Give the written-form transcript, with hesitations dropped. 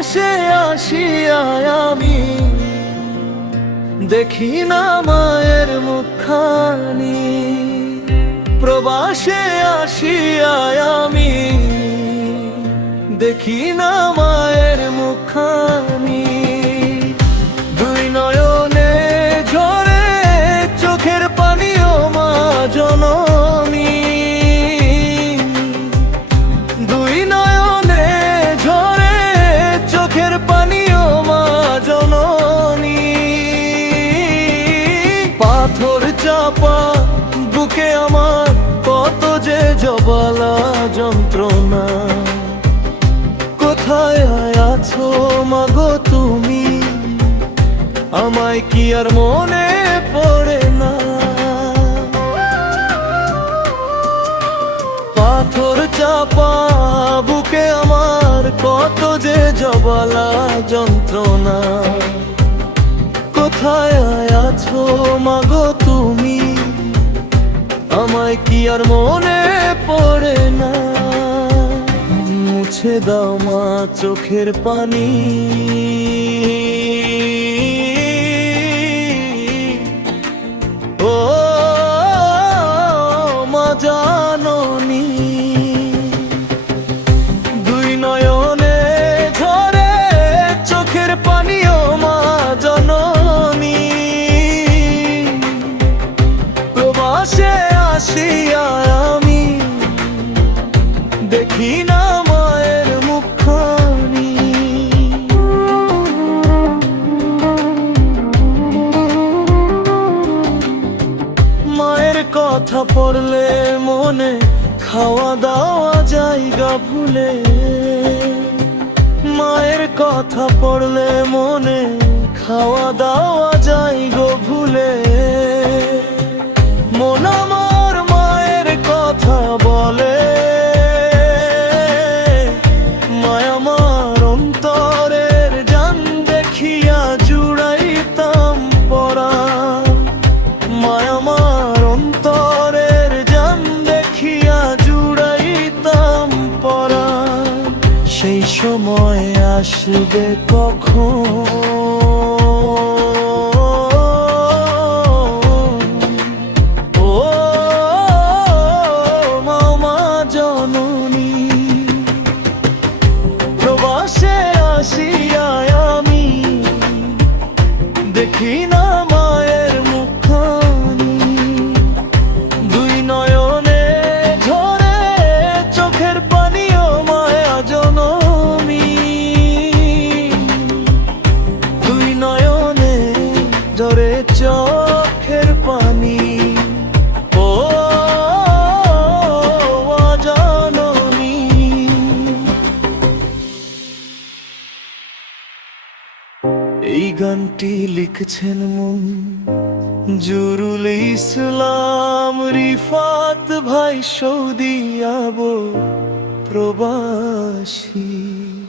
প্রবাসে আসিয়া আমি দেখি না মায়ের মুখখানি। প্রবাসে আসিয়া আমি দেখি না মায়ের মুখখানি। দুই নয়নে ঝরে চোখের পানি ও মা জননী। দুই নয়নে ঝরে চোখের পানি ও মা জননী। পাথর চাপা বুকে আমার কত যে জবালা যন্ত্রণা। কোথায় আছো মাগো তুমি, আমায় কি আর মনে পড়ে না? পাথর চাপা বুকে আমার কত যে জবালা যন্ত্রণা। কোথায় আছো মাগো তুমি, আমায় কি আর মনে পড়ে না? মুছে দাও মা চোখের পানি। ও মা জননী। দুই নয়নে ঝরে চোখের পানি ও মা জননী। প্রবাসে আসিয়া আমি দেখি না মায়ের মুখখানি। মায়ের কথা পড়লে মনে খাওয়া দাওয়া জায়গা ভুলে। মায়ের কথা পড়লে মনে খাওয়া দাওয়া জায়গা ভুলে। মন আমার মায়ের কথা বলে, মায় আমার অন্তরের জান দেখিয়া জুড়াইতাম পরাণ। মায় আমার অন্তরের জান দেখিয়া জুড়াইতাম পরাণ। সেই সময় আসবে কখন, দেখি না মায়ের মুখখানি। দুই নয়নে ঝরে চোখের পানি ও মায়া জননী। দুই নয়নে ঝরে চোখের পানি ও জননী। এই গানটি লিখছেন মঞ্জুরুল ইসলাম রিফাত ভাই, সৌদি আরব প্রবাসী।